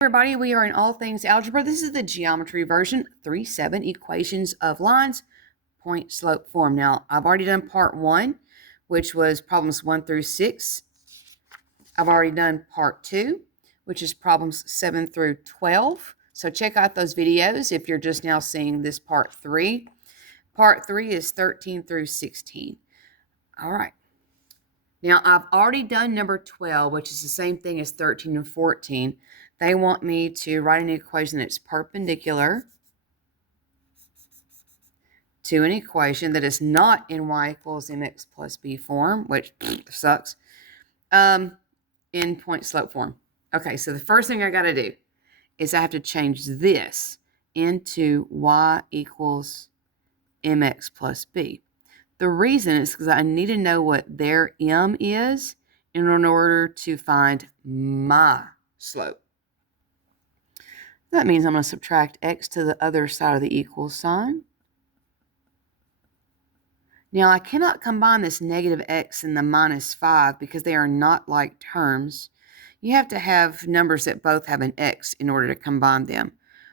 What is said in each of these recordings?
Everybody, we are in all things algebra. This is the geometry version, 3-7 equations of lines, point, slope, form. Now, I've already done part 1, which was problems 1 through 6. I've already done part 2, which is problems 7 through 12. So check out those videos if you're just now seeing this part 3. Part 3 is 13 through 16. All right. Now, I've already done number 12, which is the same thing as 13 and 14. They want me to write an equation that's perpendicular to an equation that is not in y equals mx plus b form, which sucks, in point slope form. Okay, so the first thing I got to do is I have to change this into y equals mx plus b. The reason is because I need to know what their m is in order to find my slope. That means I'm going to subtract x to the other side of the equal sign. Now, I cannot combine this negative x and the minus 5 because they are not like terms. You have to have numbers that both have an x in order to combine them.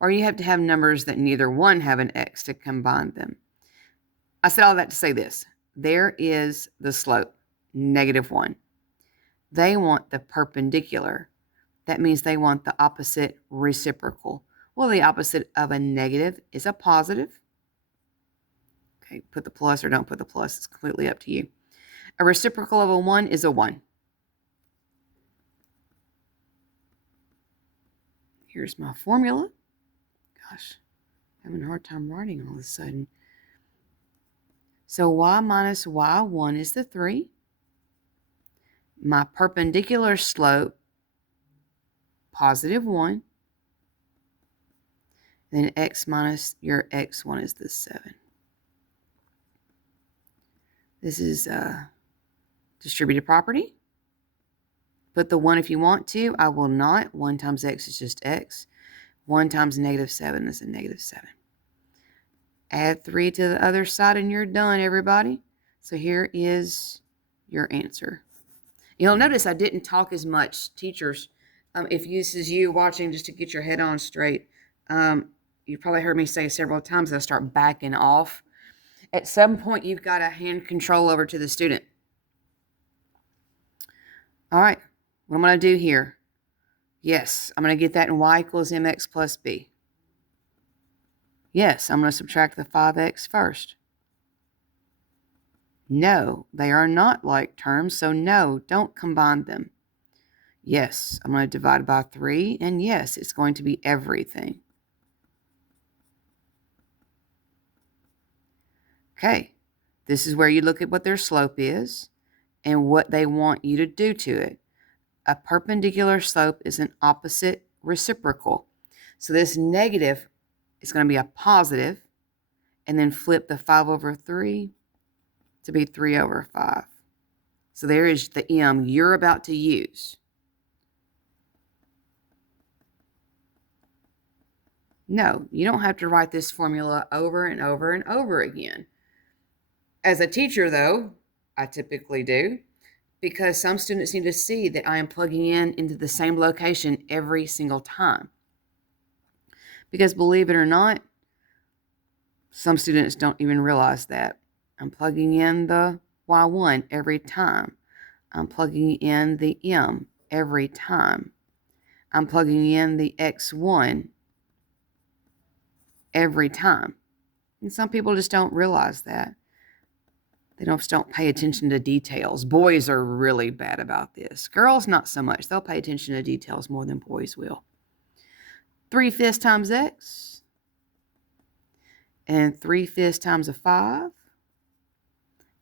Or you have to have numbers that neither one have an x to combine them. I said all that to say this. There is the slope, -1. They want the perpendicular. That means they want the opposite reciprocal. Well, the opposite of a negative is a positive. Okay, put the plus or don't put the plus. It's completely up to you. A reciprocal of a 1 is a 1. Here's my formula. Gosh, I'm having a hard time writing all of a sudden. So y minus y1 is the 3. My perpendicular slope, +1. Then x minus your x1 is the 7. This is distributed property. Put the 1 if you want to. I will not. 1 times x is just x. 1 times -7 is a -7. Add 3 to the other side and you're done, everybody. So here is your answer. You'll notice I didn't talk as much, teachers. If this is you watching just to get your head on straight, you probably heard me say several times that I start backing off. At some point, you've got to hand control over to the student. All right, what I'm going to do here. Yes, I'm going to get that in y equals mx plus b. Yes, I'm going to subtract the 5x first. No, they are not like terms, so no, don't combine them. Yes, I'm going to divide by 3, and yes, it's going to be everything. Okay, this is where you look at what their slope is and what they want you to do to it. A perpendicular slope is an opposite reciprocal. So this negative is going to be a positive, and then flip the 5/3 to be 3/5. So there is the m you're about to use. No, you don't have to write this formula over and over and over again. As a teacher, though, I typically do, because some students need to see that I am plugging in into the same location every single time. Because believe it or not, some students don't even realize that. I'm plugging in the y1 every time. I'm plugging in the m every time. I'm plugging in the x1 every time. And some people just don't realize that. They just don't pay attention to details. Boys are really bad about this. Girls, not so much. They'll pay attention to details more than boys will. 3/5 times x. And 3/5 times a 5.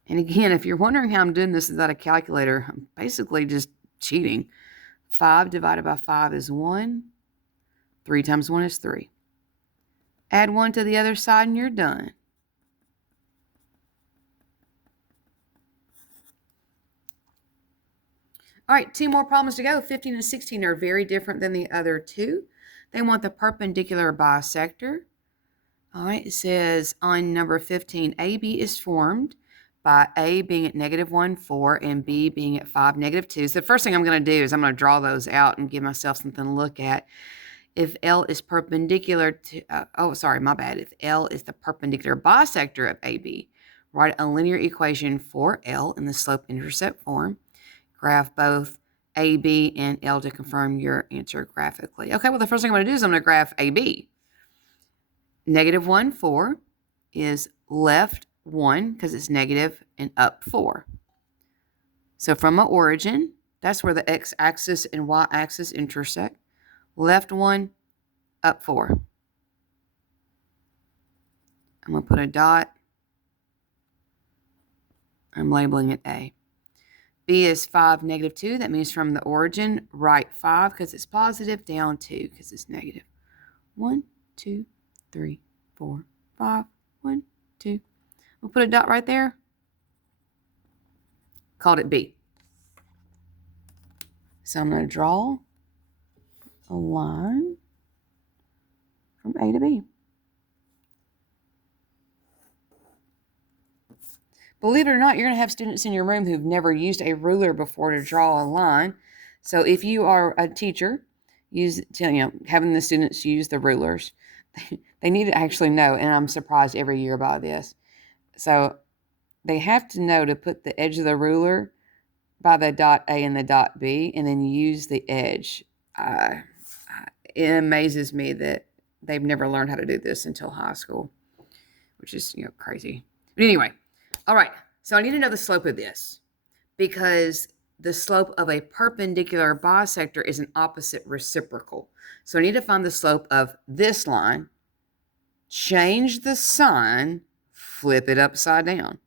And again, if you're wondering how I'm doing this without a calculator, I'm basically just cheating. 5 divided by 5 is 1. 3 times 1 is 3. Add 1 to the other side and you're done. All right, 2 more problems to go. 15 and 16 are very different than the other 2. They want the perpendicular bisector. All right, it says on number 15, AB is formed by A being at -1, 4, and B being at 5, -2. So the first thing I'm going to do is I'm going to draw those out and give myself something to look at. if L is perpendicular to, if L is the perpendicular bisector of AB, write a linear equation for L in the slope-intercept form. Graph both AB and L to confirm your answer graphically. Okay, well, the first thing I'm going to do is I'm going to graph AB. Negative 1, 4 is left 1 because it's negative and up 4. So from my origin, that's where the x-axis and y-axis intersect. Left 1, up 4. I'm going to put a dot. I'm labeling it A. B is 5, negative 2. That means from the origin, right 5 because it's positive, down 2 because it's negative. 1, 2, 3, 4, 5. 1, 2. We'll put a dot right there. Called it B. So I'm going to draw a line from A to B. Believe it or not, you're going to have students in your room who've never used a ruler before to draw a line. So if you are a teacher, having the students use the rulers, they need to actually know, and I'm surprised every year by this. So they have to know to put the edge of the ruler by the dot A and the dot B, and then use the edge. It amazes me that they've never learned how to do this until high school, which is, crazy. But anyway, all right, so I need to know the slope of this because the slope of a perpendicular bisector is an opposite reciprocal. So I need to find the slope of this line, change the sign, flip it upside down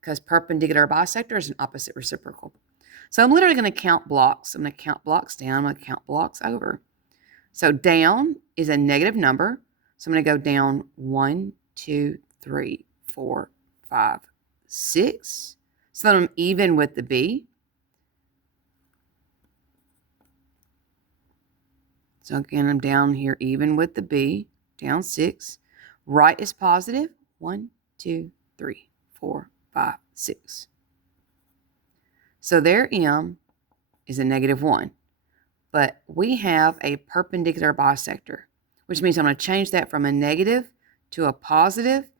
because perpendicular bisector is an opposite reciprocal. So I'm literally going to count blocks. I'm going to count blocks down. I'm going to count blocks over. So down is a negative number. So I'm going to go down 1, 2, 3, 4, 5, 6. So then I'm even with the B. So again, I'm down here even with the B, down 6. Right is positive. 1, 2, 3, 4, 5, 6. So there M is a negative 1. But we have a perpendicular bisector, which means I'm going to change that from a negative to a positive,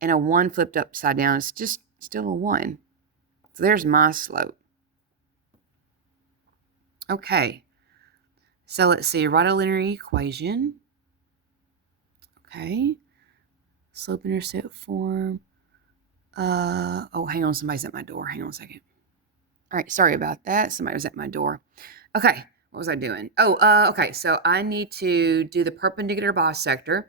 and a 1 flipped upside down is just still a 1. So there's my slope. Okay. So let's see. Write a linear equation. Okay. Slope-intercept form. Hang on. Somebody's at my door. Hang on a second. All right. Sorry about that. Somebody was at my door. Okay. What was I doing? Okay. So I need to do the perpendicular bisector.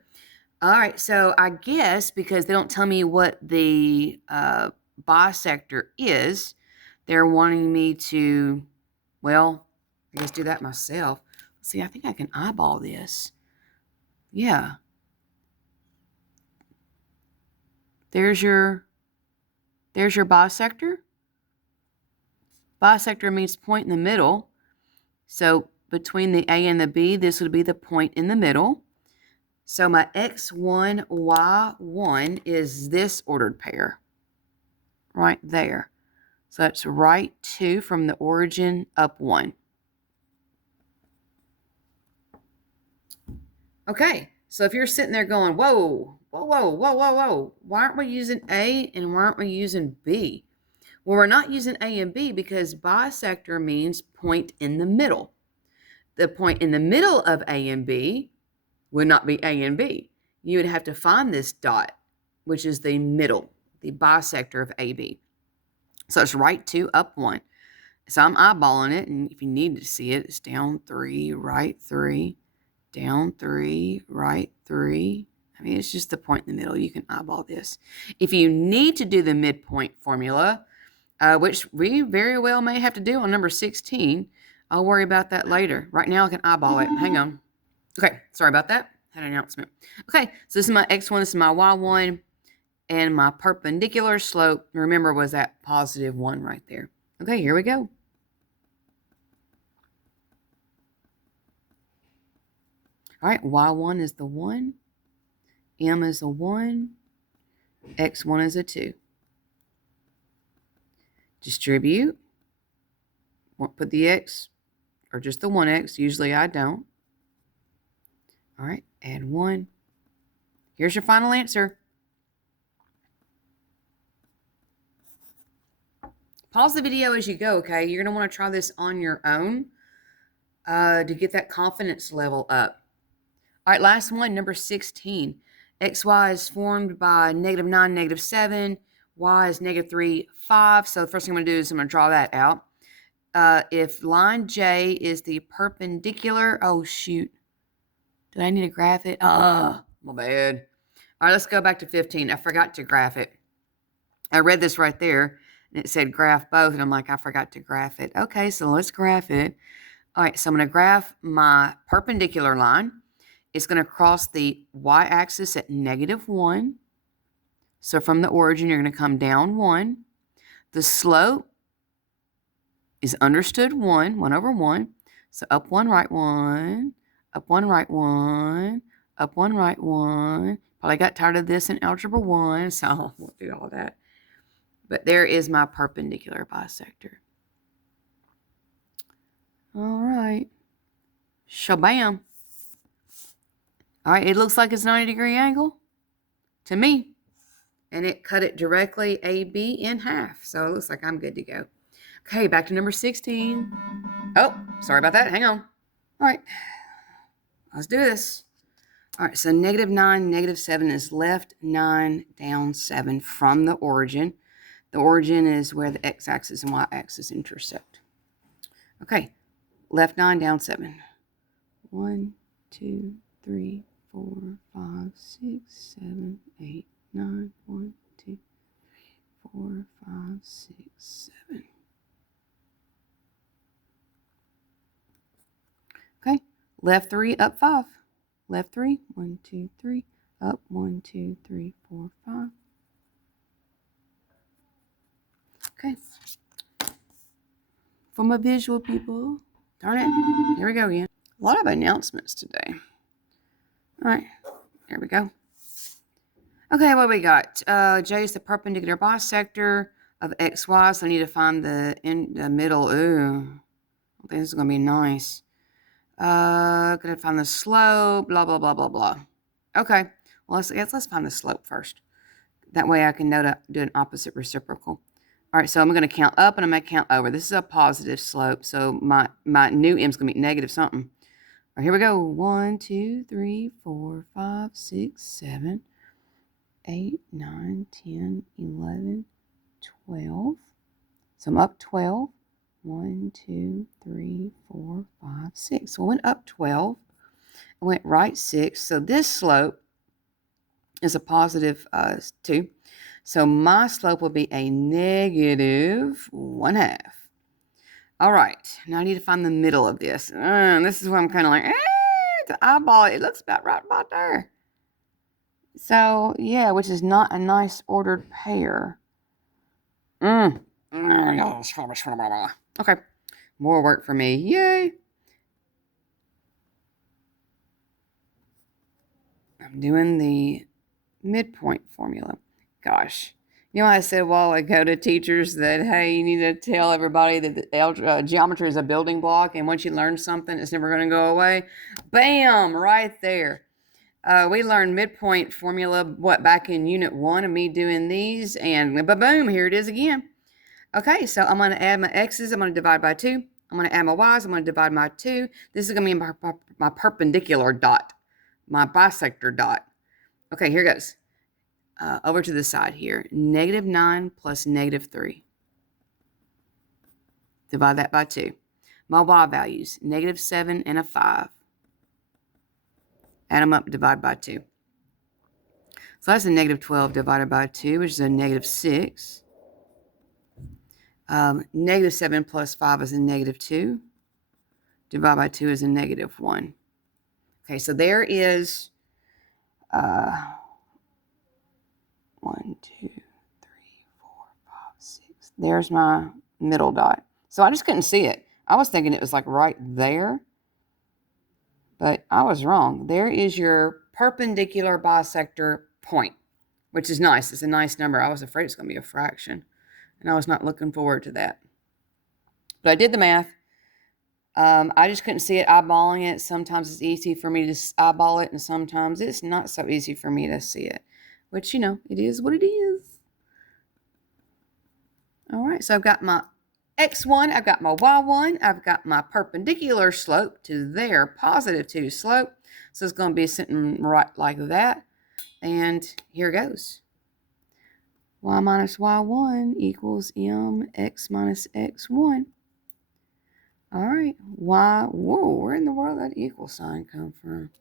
All right. So I guess because they don't tell me what the bisector is, they're wanting me to, I guess do that myself. See, I think I can eyeball this. Yeah. There's your bisector. Bisector means point in the middle. So between the A and the B, this would be the point in the middle. So my x1, y1 is this ordered pair right there. So that's right 2 from the origin up 1. Okay, so if you're sitting there going, whoa, why aren't we using A and why aren't we using B? Well, we're not using A and B because bisector means point in the middle. The point in the middle of A and B would not be A and B. You would have to find this dot, which is the middle, the bisector of AB. So it's right 2, up 1. So I'm eyeballing it, and if you need to see it, it's down 3, right 3, down 3, right 3. I mean, it's just the point in the middle. You can eyeball this. If you need to do the midpoint formula, which we very well may have to do on number 16, I'll worry about that later. Right now, I can eyeball it. Hang on. Okay, sorry about that. Had an announcement. Okay, so this is my x1, this is my y1, and my perpendicular slope, remember, was that positive 1 right there. Okay, here we go. All right, y1 is the 1, m is a 1, x1 is a 2. Distribute. Won't put the x or just the 1x. Usually I don't. All right, add 1. Here's your final answer. Pause the video as you go, okay? You're going to want to try this on your own to get that confidence level up. All right, last one, number 16. XY is formed by -9, -7. Y is -3, 5. So the first thing I'm going to do is I'm going to draw that out. If line J is the perpendicular, oh, shoot. Do I need to graph it? My bad. All right, let's go back to 15. I forgot to graph it. I read this right there, and it said graph both, and I'm like, I forgot to graph it. Okay, so let's graph it. All right, so I'm going to graph my perpendicular line. It's going to cross the y-axis at -1. So from the origin, you're going to come down 1. The slope is understood 1 over 1. So up 1, right 1, up 1, right 1, up 1, right 1. Probably got tired of this in Algebra 1, so I won't do all that. But there is my perpendicular bisector. All right. Shabam. All right, it looks like it's a 90-degree angle to me. And it cut it directly AB in half. So it looks like I'm good to go. Okay, back to number 16. Oh, sorry about that. Hang on. All right, let's do this. All right, so -9, -7 is left 9, down 7 from the origin. The origin is where the x-axis and y-axis intersect. Okay, left 9, down 7. 1, 2, 3, 4, 5, 6, 7, 8, 9, 1, 2, 4, 5, 6, 7. Okay, left 3, up 5. Left 3, 1, 2, 3, up 1, 2, 3, 4, 5. Okay. For my visual people, darn it, here we go again. A lot of announcements today. All right, here we go. Okay, what we got? J is the perpendicular bisector of XY, so I need to find the middle. Ooh, I think this is going to be nice. Gonna find the slope, blah, blah, blah, blah, blah. Okay, well, let's find the slope first. That way I can know to do an opposite reciprocal. All right, so I'm going to count up and I'm going to count over. This is a positive slope, so my new m is going to be negative something. All right, here we go. 1, 2, 3, 4, 5, 6, 7, 8, 9, 10, 11, 12. So I'm up 12. 1, 2, 3, 4, 5, 6. So I went up 12. I went right 6. So this slope is a positive 2. So my slope will be a -1/2. All right. Now I need to find the middle of this. This is where I'm kind of like, the eyeball, it looks right about there. So, yeah, which is not a nice ordered pair. Okay. More work for me. Yay. I'm doing the midpoint formula. Gosh. You know, I said a while ago to teachers that, hey, you need to tell everybody that the geometry is a building block, and once you learn something, it's never going to go away. Bam! Right there. We learned midpoint formula, back in Unit 1 of me doing these, and ba-boom, here it is again. Okay, so I'm going to add my x's. I'm going to divide by 2. I'm going to add my y's. I'm going to divide by 2. This is going to be my perpendicular dot, my bisector dot. Okay, here goes. Over to the side here. -9 plus -3. Divide that by 2. My y values, -7 and a 5. Add them up, divide by 2. So that's a -12 divided by 2, which is a -6. -7 plus 5 is a -2. Divide by 2 is a -1. Okay, so there is 1, 2, 3, 4, 5, 6. There's my middle dot. So I just couldn't see it. I was thinking it was like right there, but I was wrong. There is your perpendicular bisector point, which is nice. It's a nice number. I was afraid it's going to be a fraction, and I was not looking forward to that. But I did the math. I just couldn't see it eyeballing it. Sometimes it's easy for me to eyeball it, and sometimes it's not so easy for me to see it, which, it is what it is. All right, so I've got my x1, I've got my y1, I've got my perpendicular slope to their positive 2 slope. So it's going to be sitting right like that. And here goes. Y minus y1 equals mx minus x1. All right, whoa, where in the world did that equal sign come from?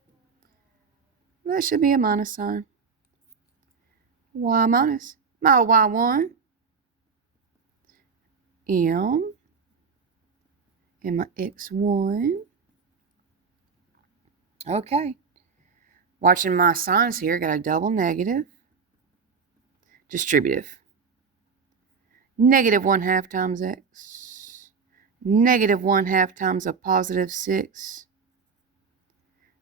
That should be a minus sign. Y minus my y1 m and my x1. Okay. Watching my signs here, got a double negative. Distributive. Negative 1/2 times x. Negative 1/2 times a positive 6.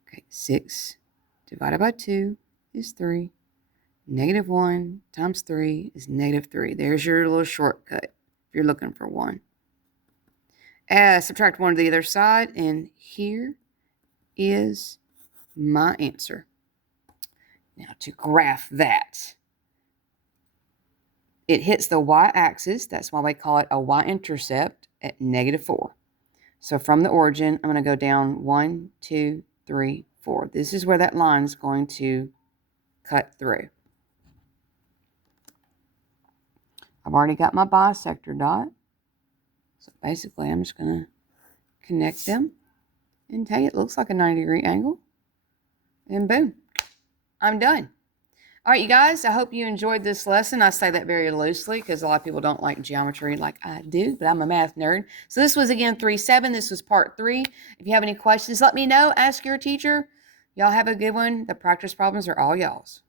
Okay, 6 divided by 2 is 3. Negative 1 times 3 is negative 3. There's your little shortcut if you're looking for one. Subtract 1 to the other side, and here is my answer. Now to graph that, it hits the y-axis. That's why we call it a y-intercept at negative 4. So from the origin, I'm going to go down 1, 2, 3, 4. This is where that line is going to cut through. I've already got my bisector dot. So basically, I'm just going to connect them and tell you it looks like a 90-degree angle. And boom, I'm done. All right, you guys, I hope you enjoyed this lesson. I say that very loosely because a lot of people don't like geometry like I do, but I'm a math nerd. So this was, again, 3-7. This was part 3. If you have any questions, let me know. Ask your teacher. Y'all have a good one. The practice problems are all y'all's.